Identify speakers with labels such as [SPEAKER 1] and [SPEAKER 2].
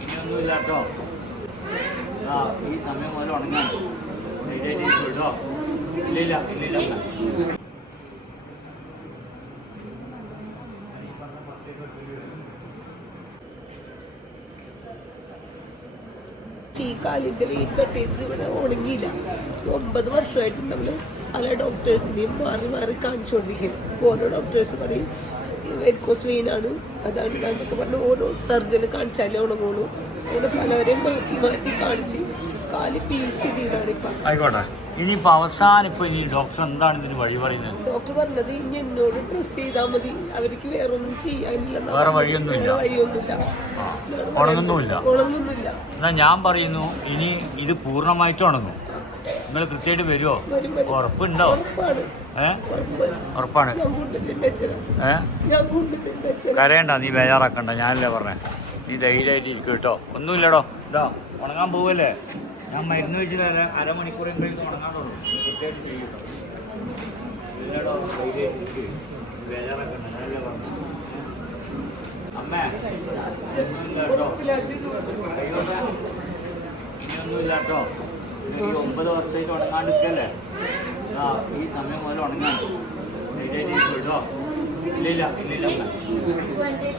[SPEAKER 1] ഇനിയൊന്നുമില്ല കേട്ടോ ആ ഈ സമയം പോലെ ഉണങ്ങാൻ കേട്ടോ. ഇല്ലില്ല ഇല്ലില്ല.
[SPEAKER 2] ഈ കാലിന്റെ വെയിറ്റ് കട്ട് ചെയ്തത് ഇവിടെ ഉണങ്ങിയില്ല. ഒമ്പത് വർഷമായിട്ട് നമ്മൾ പല ഡോക്ടേഴ്സിനെയും മാറി മാറി കാണിച്ചുകൊണ്ടിരിക്കും ഓരോ ഡോക്ടേഴ്സ് പറയും വെരിക്കോസ് വെയിനാണ് അതാണ് ഇതാണ്ടൊക്കെ പറഞ്ഞ് ഓരോ സർജന് കാണിച്ചാലേ ഉണങ്ങുള്ളൂ. അങ്ങനെ പലരെയും മാറ്റി മാറ്റി കാണിച്ച് കാൽ പീ സ്ഥിതിയിലാണ് ഇപ്പം.
[SPEAKER 1] ആയിക്കോട്ടെ. ഇനിയിപ്പോൾ അവസാനം ഇപ്പൊ ഇനി ഡോക്ടർ എന്താണ് ഇതിന് വഴി പറയുന്നത്?
[SPEAKER 2] ഡോക്ടർ പറഞ്ഞത് ഇനി എന്നോട് ഡ്രസ് ചെയ്താൽ മതി. അവർക്ക് വേറെ ഒന്നും ചെയ്യാനില്ല
[SPEAKER 1] വേറെ വഴിയൊന്നുമില്ല.
[SPEAKER 2] വഴിയൊന്നുമില്ല
[SPEAKER 1] ഉണങ്ങുന്നുമില്ല.
[SPEAKER 2] ഉണങ്ങുന്നില്ല.
[SPEAKER 1] എന്നാ ഞാൻ പറയുന്നു ഇനി ഇത് പൂർണമായിട്ട് ഉണങ്ങും. നിങ്ങൾ കൃത്യമായിട്ട് വരുമോ
[SPEAKER 2] വരും വരും.
[SPEAKER 1] ഉറപ്പുണ്ടോ?
[SPEAKER 2] ഏഹ്
[SPEAKER 1] ഏ? ഉറപ്പാണ്. ഏ? കരയണ്ട നീ ബേജാറാക്കണ്ട. ഞാനല്ലേ പറഞ്ഞേ. നീ ധൈര്യമായിട്ട് ഇരിക്കും കേട്ടോ. ഒന്നുമില്ലടോ. ഇതാ ഉണങ്ങാൻ പോവല്ലേ? ഞാൻ മരുന്ന് വെച്ച് അര അരമണിക്കൂർ എന്തെങ്കിലും ഉണങ്ങാൻ തുടങ്ങും. കൃത്യമായിട്ട് ചെയ്യും കേട്ടോ. ഇല്ലടോ ധൈര്യമായിട്ട് ഇരിക്ക്. ബേജാറാക്കണ്ട. ഞാനല്ലേ പറഞ്ഞു. അമ്മേ ഒന്നുമില്ല കേട്ടോ.
[SPEAKER 2] ഉറപ്പില്ലാണ്ട് ഇത്
[SPEAKER 1] ആയിക്കോട്ടെ. ഇനിയൊന്നുമില്ല കേട്ടോ. ഈ ഒമ്പത് വർഷമായിട്ട് ഉണങ്ങാണ്ടിരിക്കല്ലേ ആ ഈ സമയം മുതൽ ഉണങ്ങാൻ. കേട്ടോ ഇല്ലില്ല ഇല്ലില്ല. അമ്മേ.